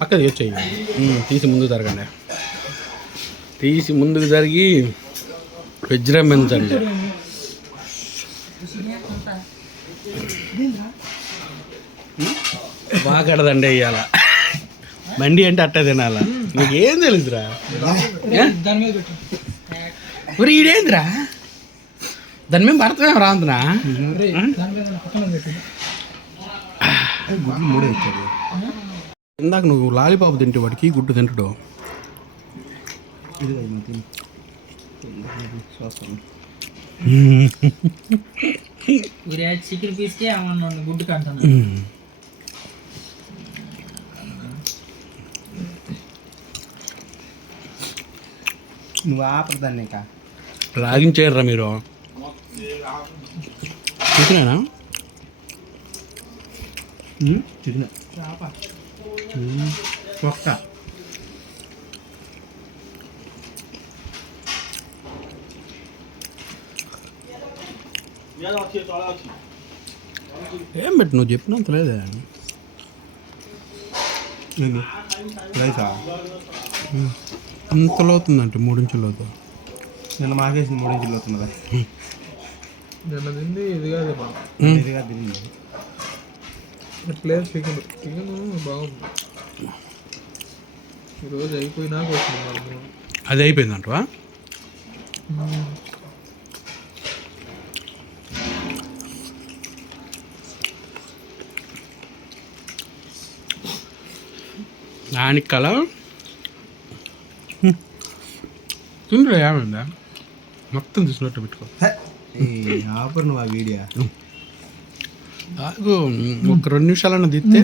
పక్క తీయొచ్చాయి తీసి ముందుకు జరగండి. తీసి ముందుకు జరిగి విజృంభించండి బాగా కడదండి ఇవాళ మండి అంటే అట్టే తినాలా. నీకు ఏం తెలుసురా మరి ఈడేందిరా దాని మేము. భర్తమేం రాంతున్నా దాని మీద పక్కన పెట్టు గుడ్లు మూడే ఇచ్చాడు ఇందాక నువ్వు లాలీపాప్ తింటే వాడికి గుడ్డు తింటాడు. చికెన్ పీస్కి గుడ్డు కంటున్నా నువ్వు ఆపడదాన్ని ఇక. లాగించేయర్రా మీరు. చూసినానా? చిన్న ఒక్క ఏం పెట్టు నువ్వు చెప్పినంత లేదే రైసా అంత లోతుందంటే మూడించులు లోతు నిన్న మాకేసింది మూడు ఇంచులు అవుతున్నదా నిన్న తింది ఇది కాదు బాగా ఇదిగా ప్లేస్ చికెన్ చికెన్ బాగుంది. ఈరోజు అయిపోయినాక వచ్చింది అది అయిపోయిందంటవా? దానికి కల. తిండ్రా ఏమైందా? మొత్తం చూసినట్టు పెట్టుకో. ఆపరు నువ్వు ఆ వీడియో. ఆగు ఒక రెండు నిమిషాలన్నా తిత్తే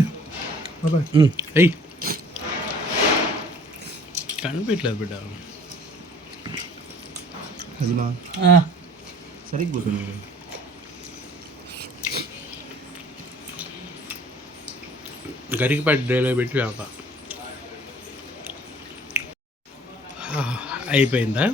అయ్యి కనిపించలేదు బిడ్డ. అది మా సరిగ్గా కూర్చున్నాడు గరికపాటి డైలో పెట్టి వెళ్తా అయిపోయిందా?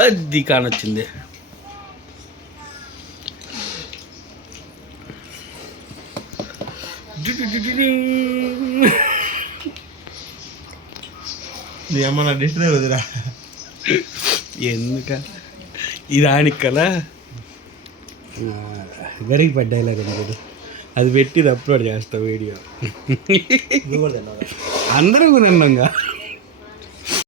అది కానొచ్చింది ఏమన్నా డిస్టర్బ్ వదిరా ఎందుక ఇదానికి కదా గరికి పడ్డాయిలా కదా అది పెట్టి అప్లోడ్ చేస్తా వీడియో. కూడా అందరం తిన్నాంగా.